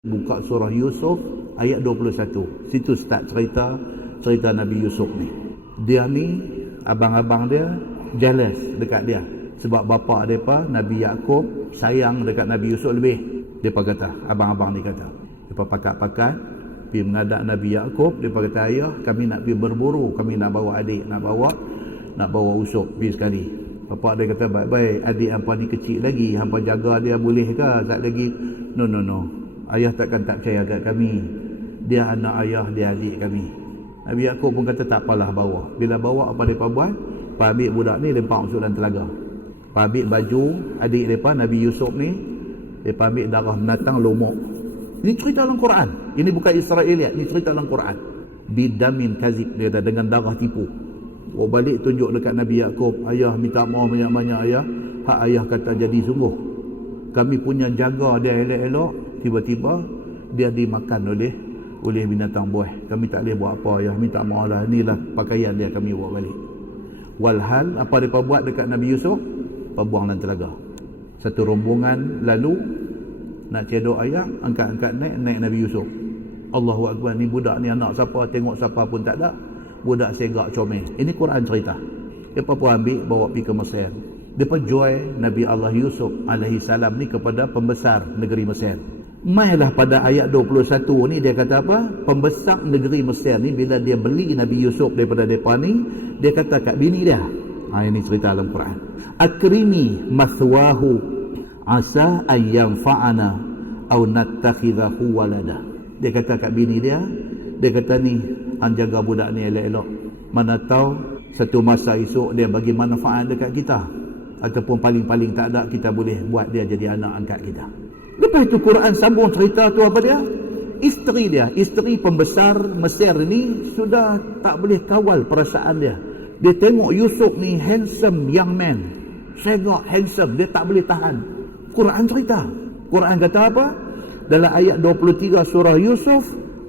Buka surah Yusuf ayat 21. Situ start cerita Nabi Yusuf ni. Dia ni abang-abang dia jealous dekat dia sebab bapa depa Nabi Yaqub sayang dekat Nabi Yusuf lebih. Depa kata, abang-abang ni kata, depa pakat-pakat pergi menghadap Nabi Yaqub. Depa kata, ayah, kami nak pergi berburu, kami nak bawa adik, nak bawa Yusuf pergi sekali. Bapa dia kata, baik-baik, adik hampa ni kecil lagi, hampa jaga dia boleh ke? Tak lagi. No. Ayah takkan tak percaya kat kami. Dia anak ayah, dia adik kami. Nabi Yaqub pun kata tak apalah bawa. Bila bawa apa mereka buat? Mereka ambil budak ni, mereka masuk dalam telaga. Mereka ambil baju adik mereka, Nabi Yusuf ni. Mereka ambil darah binatang lumuk. Ini cerita dalam Quran. Ini bukan Israeliat, ini cerita dalam Quran. Bidamin kazib, dia kata dengan darah tipu. Balik tunjuk dekat Nabi Yaqub, ayah minta maaf banyak-banyak ayah. Hak ayah kata jadi sungguh. Kami punya jaga dia elok-elok. Tiba-tiba dia dimakan oleh binatang buas. Kami tak boleh buat apa, ya minta maaf lah. Inilah pakaian dia, kami bawa balik. Walhal apa mereka buat dekat Nabi Yusuf? Mereka buang dalam telaga. Satu rombongan lalu nak cedok ayam, angkat naik Nabi Yusuf. Allahu Akbar, ni budak ni anak siapa, tengok siapa pun tak ada. Budak segak comel. Ini Quran cerita. Mereka pun ambil bawa pergi ke Mesir. Mereka jual Nabi Allah Yusuf alaihi salam ni kepada pembesar negeri Mesir. Mailah pada ayat 21 ni dia kata apa? Pembesar negeri Mesir ni bila dia beli Nabi Yusuf daripada mereka ni, dia kata kat bini dia. Ini cerita dalam Quran. Akrimi mathwahu asa an yanfa'ana aw nattakhidahu walada. Dia kata kat bini dia kata ni, hang jaga budak ni elok-elok. Mana tahu satu masa esok dia bagi manfaat dekat kita. Ataupun paling-paling tak ada, kita boleh buat dia jadi anak angkat kita. Lepas itu Quran sambung cerita tu apa dia? Isteri pembesar Mesir ni sudah tak boleh kawal perasaan dia. Dia tengok Yusuf ni handsome young man. Segak handsome, dia tak boleh tahan. Quran cerita. Quran kata apa? Dalam ayat 23 surah Yusuf,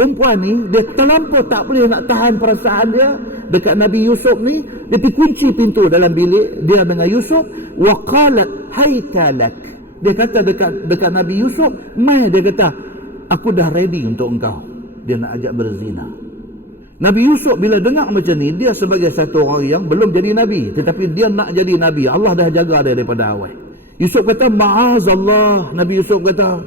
perempuan ni dia terlampau tak boleh nak tahan perasaan dia dekat Nabi Yusuf ni. Dia pergi kunci pintu dalam bilik dia dengan Yusuf. Wa qalat haytalak. Dia kata dekat Nabi Yusuf, mai, dia kata, aku dah ready untuk engkau. Dia nak ajak berzina. Nabi Yusuf bila dengar macam ni, dia sebagai satu orang yang belum jadi Nabi, tetapi dia nak jadi Nabi. Allah dah jaga dia daripada awal. Yusuf kata, ma'azallah. Nabi Yusuf kata,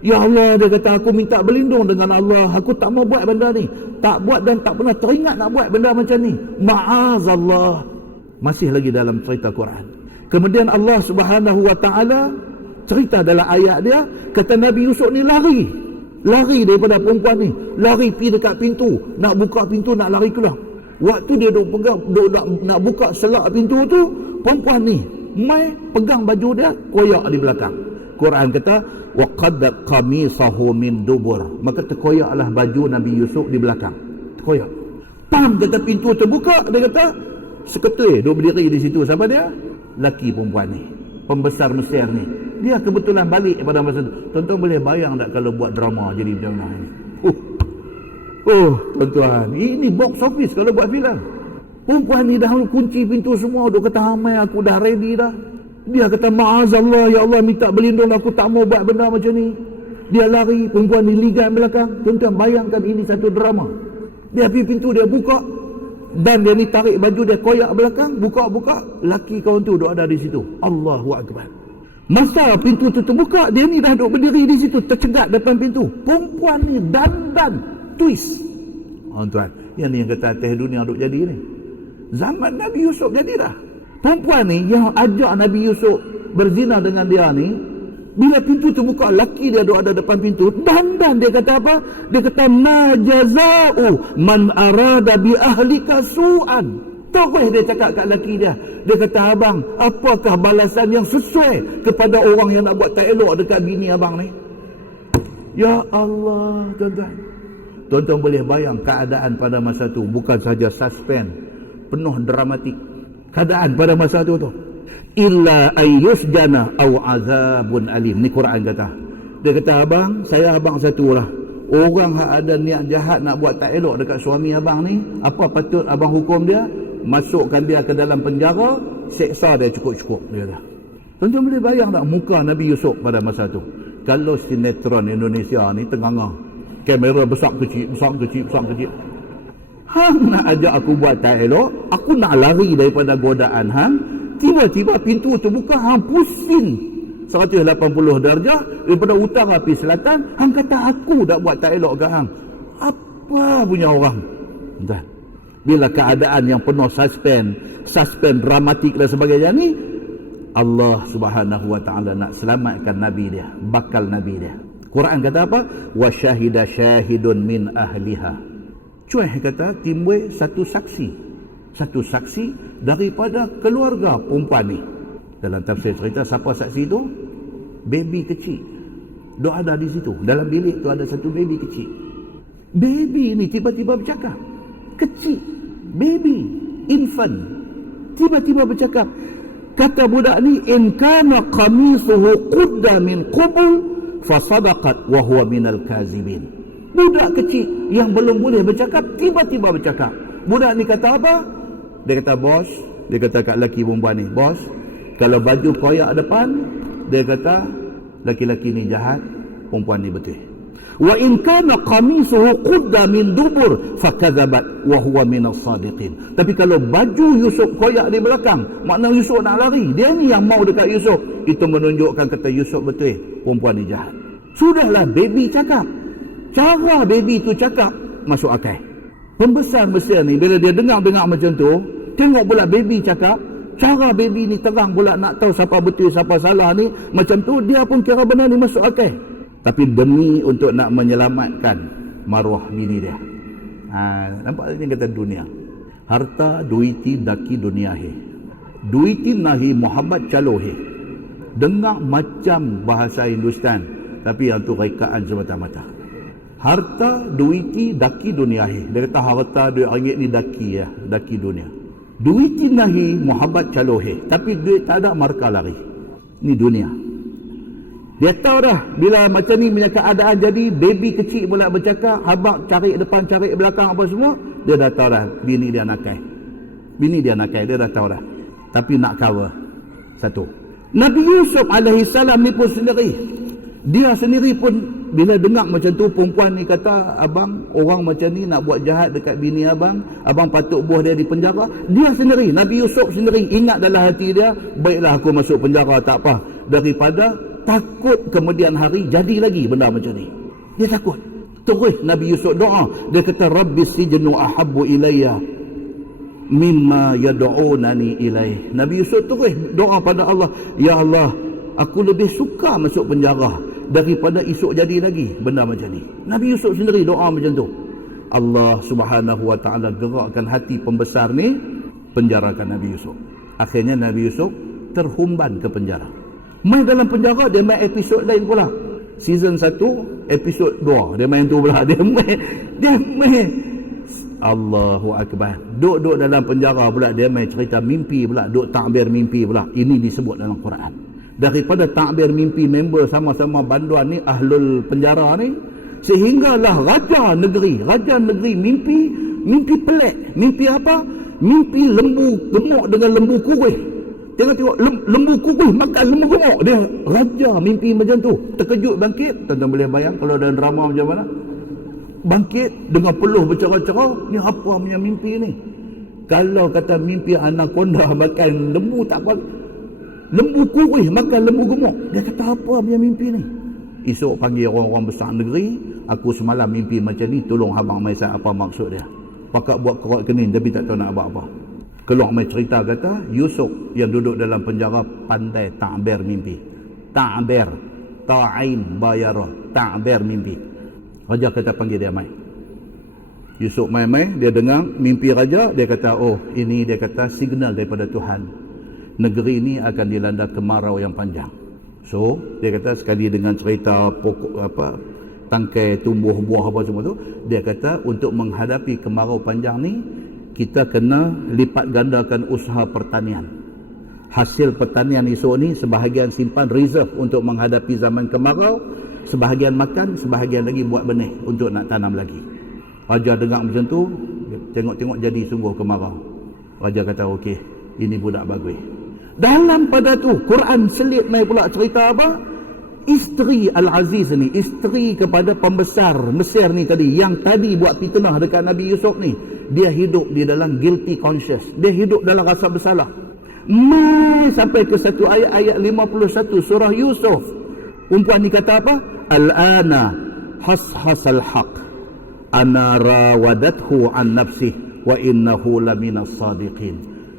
ya Allah, dia kata, aku minta berlindung dengan Allah. Aku tak mau buat benda ni. Tak buat dan tak pernah teringat nak buat benda macam ni. Ma'azallah. Masih lagi dalam cerita Quran. Kemudian Allah Subhanahu wa ta'ala cerita dalam ayat dia, kata Nabi Yusuf ni lari daripada perempuan ni, lari pergi dekat pintu, nak buka pintu, nak lari keluar. Waktu dia duk nak buka selak pintu tu, perempuan ni mai pegang baju dia, koyak di belakang. Quran kata wa qad qamisahu min dubur, maka terkoyaklah baju Nabi Yusuf di belakang, terkoyak. Pam, kata pintu terbuka, dia kata seketul duk berdiri di situ. Siapa dia? Laki perempuan ni, pembesar Mesir ni. Dia kebetulan balik pada masa tu. Tuan-tuan boleh bayang tak kalau buat drama jadi macam mana? Tuan-tuan, ini box office kalau buat filem. Perempuan ni dah kunci pintu semua, duk kata hamai, aku dah ready dah. Dia kata ma'azallah, ya Allah, minta berlindung, aku tak mau buat benda macam ni. Dia lari, perempuan ni ligat belakang. Tuan-tuan bayangkan ini satu drama. Dia pergi pintu, dia buka, dan dia ni tarik baju dia, koyak belakang, buka, laki kawan tu duk ada di situ. Allahu Akbar. Masa pintu tu terbuka, dia ni dah duk berdiri di situ, tercegat depan pintu. Perempuan ni dandan twist. Tuan, yang ni yang kata atas dunia duk jadi ni. Zaman Nabi Yusuf jadi dah. Perempuan ni yang ajak Nabi Yusuf berzina dengan dia ni, bila pintu terbuka, laki dia duk ada depan pintu, dandan. Dia kata apa? Dia kata ma jaza'u man arada bi ahlika su'an. Terus dia cakap kat laki dia. Dia kata, abang, apakah balasan yang sesuai kepada orang yang nak buat tak elok dekat bini abang ni? Ya Allah, tuan-tuan. Tuan-tuan boleh bayang keadaan pada masa tu. Bukan saja suspense, penuh dramatik. Keadaan pada masa tu illa ayyusjana aw azabun alim. Ni Quran kata. Dia kata, abang, saya abang satu lah. Orang yang ada niat jahat nak buat tak elok dekat suami abang ni, apa patut abang hukum dia? Masukkan dia ke dalam penjara, seksa dia cukup-cukup. Dia dah. Tuan-tuan boleh bayang tak muka Nabi Yusuf pada masa tu? Kalau sinetron Indonesia ni tengah-tengah, kamera besar kecil, besar kecil, besar kecil. Hang nak ajak aku buat tak elok, aku nak lari daripada godaan hang, tiba-tiba pintu tu buka, hang pusing 180 darjah daripada utara pergi selatan, hang kata aku dak buat tak elok ke hang. Apa punya orang? Entah. Bila keadaan yang penuh suspense dramatik dan sebagainya ni, Allah Subhanahu wa taala nak selamatkan nabi dia, bakal nabi dia. Quran kata apa? Wa syahida syahidun min ahliha. Cuih kata timbul satu saksi daripada keluarga perempuan ni. Dalam tafsir cerita siapa saksi itu? Baby kecil. Dok ada di situ. Dalam bilik tu ada satu baby kecil. Baby ni tiba-tiba bercakap. Kecil. Baby. Infant. Tiba-tiba bercakap. Kata budak ni, in kana qamisuhu qudda min qubul fasadaqat wa huwa minal kazibin. Budak kecil yang belum boleh bercakap tiba-tiba bercakap. Budak ni kata apa? Dia kata, bos, dia kata kat lelaki perempuan ni, bos, kalau baju koyak depan, dia kata lelaki-lelaki ni jahat, perempuan ni betul. Wa in kana qamisuhu qudda min dubur fakadzabat wa huwa minas sadiqin. Tapi kalau baju Yusuf koyak di belakang, makna Yusuf nak lari, dia ni yang mau dekat Yusuf, itu menunjukkan kata Yusuf betul, perempuan ni jahat. Sudahlah baby cakap. Cara baby tu cakap masuk akal. Pembesar Mesir ni bila dia dengar macam tu, tengok pula baby cakap, cara baby ni terang pula nak tahu siapa betul siapa salah ni, macam tu dia pun kira benar ni masuk akal. Tapi demi untuk nak menyelamatkan maruah bini dia. Nampak ni kata dunia. Harta duiti daki dunia he. Duiti nahi Muhammad calohe. Dengar macam bahasa Hindustan, tapi yang tu rekaan semata-mata. Harta duiti daki dunia he. Dia kata harta duit ringgit ni daki ya, daki dunia. Duiti nahi Muhammad calohe, tapi duit tak ada marka lari. Ni dunia. Dia tahu dah bila macam ni punya keadaan jadi, baby kecil pula bercakap, habaq cari depan cari belakang apa semua, dia dah tahu dah bini dia nakai. Bini dia nakai, dia dah tahu dah. Tapi nak cover satu. Nabi Yusuf alaihi salam ni pun sendiri. Dia sendiri pun bila dengar macam tu, perempuan ni kata, abang, orang macam ni nak buat jahat dekat bini abang patut buah dia di penjara. Dia sendiri, Nabi Yusuf sendiri ingat dalam hati dia, baiklah aku masuk penjara tak apa, daripada takut kemudian hari jadi lagi benda macam ni. Dia takut. Terus Nabi Yusuf doa, dia kata Rabbis sijnu ahabbu ilayya mimma yad'unani ilaih. Nabi Yusuf terus doa pada Allah, ya Allah, aku lebih suka masuk penjara daripada esok jadi lagi benda macam ni. Nabi Yusuf sendiri doa macam tu. Allah Subhanahu wa taala gerakkan hati pembesar ni, penjarakan Nabi Yusuf. Akhirnya Nabi Yusuf terhumban ke penjara. Main dalam penjara, dia main episod lain pula. Season 1, episod 2, dia main tu pula. Dia main Allahu Akbar. Duduk dalam penjara pula, dia main cerita mimpi pula, duk takbir mimpi pula. Ini disebut dalam Quran. Daripada takbir mimpi member sama-sama banduan ni, ahlul penjara ni, sehinggalah raja negeri mimpi pelik. Mimpi apa? Mimpi lembu gemuk dengan lembu kurus. Tengok lembu kurus makan lembu gemuk. Dia raja mimpi macam tu. Terkejut bangkit. Tuan-tuan boleh bayang kalau dalam drama macam mana? Bangkit dengan peluh bercerah-cerah. Ni apa punya mimpi ni? Kalau kata mimpi anaconda makan lembu tak apa. Lembu kurus makan lembu gemuk. Dia kata apa punya mimpi ni? Esok panggil orang-orang besar negeri, aku semalam mimpi macam ni, tolong abang mai apa maksud dia. Pakat buat kerak kening tapi tak tahu nak buat apa. Keluar mai cerita kata Yusuf yang duduk dalam penjara pandai takbir mimpi. Takbir, ta'ain bayara, takbir mimpi. Raja kata panggil dia mai. Yusuf mai dia dengar mimpi raja, dia kata oh ini, dia kata signal daripada Tuhan. Negeri ini akan dilanda kemarau yang panjang. So, dia kata sekali dengan cerita pokok tangkai tumbuh buah apa semua tu, dia kata untuk menghadapi kemarau panjang ni, kita kena lipat gandakan usaha pertanian. Hasil pertanian esok ni sebahagian simpan reserve untuk menghadapi zaman kemarau, sebahagian makan, sebahagian lagi buat benih untuk nak tanam lagi. Raja dengar macam tu, tengok-tengok jadi sungguh kemarau. Raja kata okey, ini budak bagus. Dalam pada tu Quran selit mai pula cerita apa? Isteri Al-Aziz ni, isteri kepada pembesar Mesir ni tadi, yang tadi buat fitnah dekat Nabi Yusuf ni, dia hidup di dalam guilty conscious. Dia hidup dalam rasa bersalah. Sampai ke satu ayat 51 surah Yusuf. Perempuan ni kata apa? Al-ana hashasal haq. Ana rawadathu an nafsih wa innahu laminas sadiqin.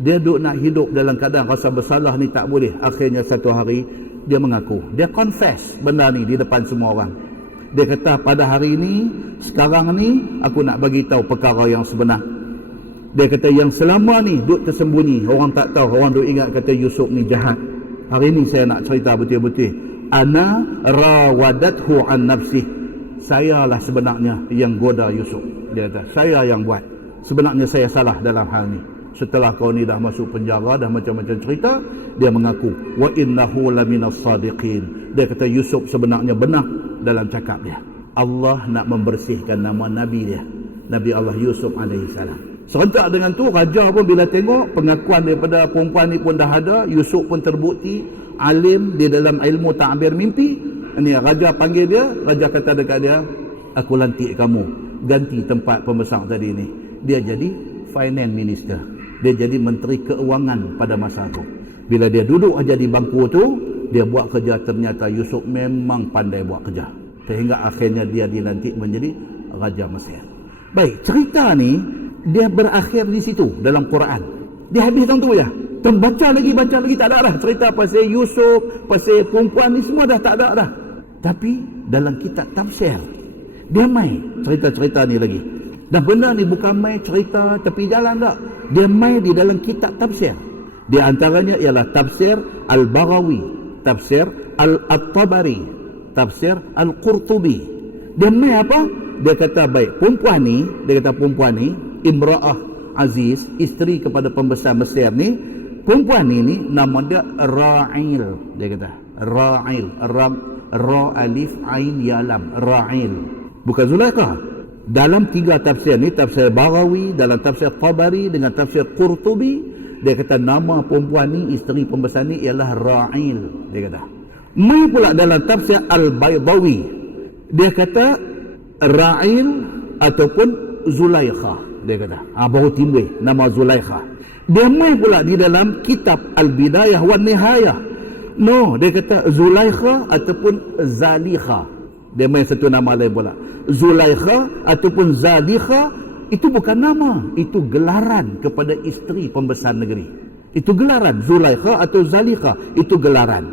Dia duk nak hidup dalam keadaan rasa bersalah ni tak boleh. Akhirnya satu hari dia mengaku, dia confess benda ni di depan semua orang. Dia kata, pada hari ni, sekarang ni, aku nak bagi tahu perkara yang sebenar. Dia kata, yang selama ni duk tersembunyi, orang tak tahu, orang duk ingat kata Yusuf ni jahat. Hari ni saya nak cerita betul-betul. Ana rawadathu an nafsih. Sayalah sebenarnya yang goda Yusuf. Dia kata, saya yang buat. Sebenarnya saya salah dalam hal ni. Setelah kau ni dah masuk penjara, dah macam-macam cerita, dia mengaku, wa innahu laminas sadiqin. Dia kata Yusuf sebenarnya benar dalam cakap dia. Allah nak membersihkan nama Nabi dia, Nabi Allah Yusuf AS. Serentak dengan tu, raja pun bila tengok pengakuan daripada perempuan ni pun dah ada, Yusuf pun terbukti alim di dalam ilmu ta'bir mimpi. Ini raja panggil dia, raja kata dekat dia, aku lantik kamu ganti tempat pembesar tadi ni. Dia jadi finance minister. Dia jadi menteri keuangan pada masa tu. Bila dia duduk aja di bangku tu, dia buat kerja, ternyata Yusuf memang pandai buat kerja. Sehingga akhirnya dia dilantik menjadi Raja Mesir. Baik, cerita ni dia berakhir di situ dalam Quran. Dia habis tentu ya. Baca lagi tak ada dah. Cerita pasal Yusuf, pasal perempuan ni semua dah tak ada dah. Tapi dalam kitab tafsir dia mai cerita-cerita ni lagi. Dan benda ni bukan mai cerita tepi jalan tak. Dia mai di dalam kitab tafsir. Di antaranya ialah tafsir Al-Baghawi, tafsir Al-Tabari, tafsir Al-Qurtubi. Dia mai apa? Dia kata baik, perempuan ni, Imra'ah Aziz, isteri kepada pembesar Mesir ni, perempuan ni nama dia Ra'il. Dia kata Ra'il, Ra alif ain ya lam, Ra'il. Bukan Zulaikha. Dalam tiga tafsir ni, tafsir Baghawi, dalam tafsir Tabari dengan tafsir Qurtubi, dia kata nama perempuan ni, isteri pembesar ni ialah Ra'il. Dia kata mai pula dalam tafsir Al-Baydawi, dia kata Ra'il ataupun Zulaikha. Dia kata baru timbul nama Zulaikha. Dia mai pula di dalam kitab Al-Bidayah wan Nihayah, dia kata Zulaikha ataupun Zalikha. Dia main satu nama lain pula. Zulaikha ataupun Zalikha, itu bukan nama, itu gelaran kepada isteri pembesar negeri. Itu gelaran. Zulaikha atau Zalikha, itu gelaran.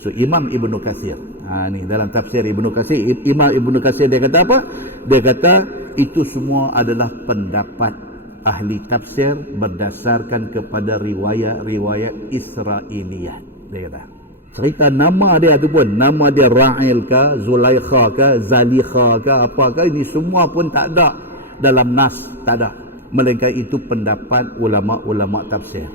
So Imam Ibnu Katsir, ni dalam tafsir Ibnu Katsir, Imam Ibnu Katsir dia kata apa? Dia kata itu semua adalah pendapat ahli tafsir berdasarkan kepada riwayat-riwayat Israiliyat. Dia kata cerita nama dia tu pun, nama dia Ra'il ke, Zulaikha ke, Zalikha ke, apakah, ini semua pun tak ada dalam nas, tak ada. Melainkan itu pendapat ulama-ulama tafsir.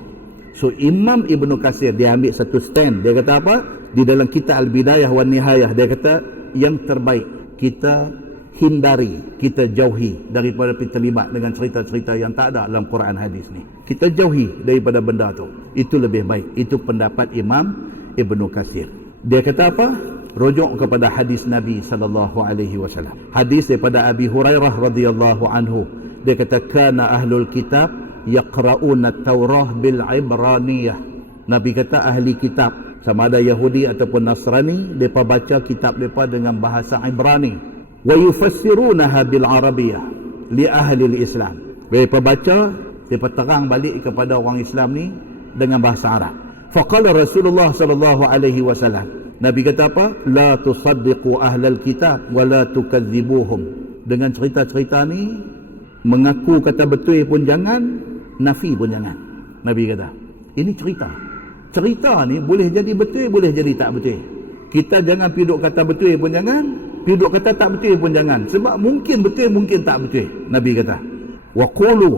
So Imam Ibnu Katsir dia ambil satu stand. Dia kata apa? Di dalam kitab Al-Bidayah wan Nihayah, dia kata yang terbaik kita hindari, kita jauhi daripada terlibat dengan cerita-cerita yang tak ada dalam Quran hadis ni. Kita jauhi daripada benda tu. Itu lebih baik. Itu pendapat Imam Ibnu Katsir. Dia kata apa? Rujuk kepada hadis Nabi SAW. Hadis daripada Abi Hurairah radhiyallahu anhu. Dia kata kana ahlul kitab yaqra'una at-Taurah bil Ibraniyah. Nabi kata ahli kitab, sama ada Yahudi ataupun Nasrani, mereka baca kitab mereka dengan bahasa Ibrani. Wa yufassirunaha bil Arabiyah li ahli al-Islam. Mereka baca, mereka terang balik kepada orang Islam ni dengan bahasa Arab. Faqala Rasulullah sallallahu alaihi wasallam. Nabi kata apa? La tusaddiqu ahlal kitab wa la tukadzibuhum. Dengan cerita-cerita ni, mengaku kata betul pun jangan, nafi pun jangan. Nabi kata, ini cerita. Cerita ni boleh jadi betul, boleh jadi tak betul. Kita jangan piduk kata betul pun jangan, piduk kata tak betul pun jangan. Sebab mungkin betul, mungkin tak betul. Nabi kata, wa qulu,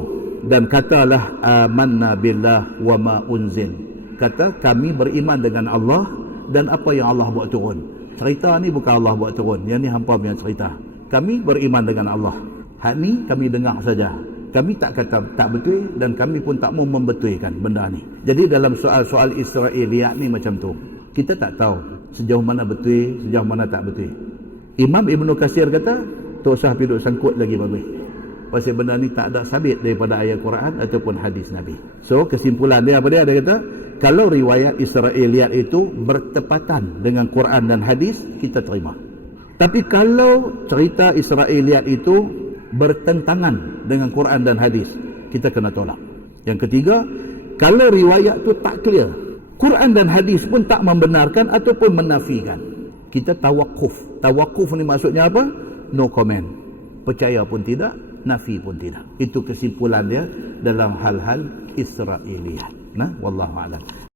dan katalah amanna billah wa ma unzil. Kata kami beriman dengan Allah dan apa yang Allah buat turun. Cerita ni bukan Allah buat turun, yang ni hampa punya cerita. Kami beriman dengan Allah. Hak ni kami dengar saja. Kami tak kata tak betul dan kami pun tak mau membetulkan benda ni. Jadi dalam soal-soal Israiliyat ni macam tu. Kita tak tahu sejauh mana betul, sejauh mana tak betul. Imam Ibn Katsir kata tak usah piduk sangkut lagi bagus, pasal benda ni tak ada sabit daripada ayat Quran ataupun hadis Nabi. So kesimpulan dia apa dia? Dia kata kalau riwayat Israiliyat itu bertepatan dengan Quran dan hadis, kita terima. Tapi kalau cerita Israiliyat itu bertentangan dengan Quran dan hadis, kita kena tolak. Yang ketiga, kalau riwayat tu tak clear, Quran dan hadis pun tak membenarkan ataupun menafikan, kita tawakuf. Tawakuf ni maksudnya apa? No comment. Percaya pun tidak, nafi pun tidak. Itu kesimpulan dia dalam hal-hal Israiliyat. Nah, wallahu a'lam.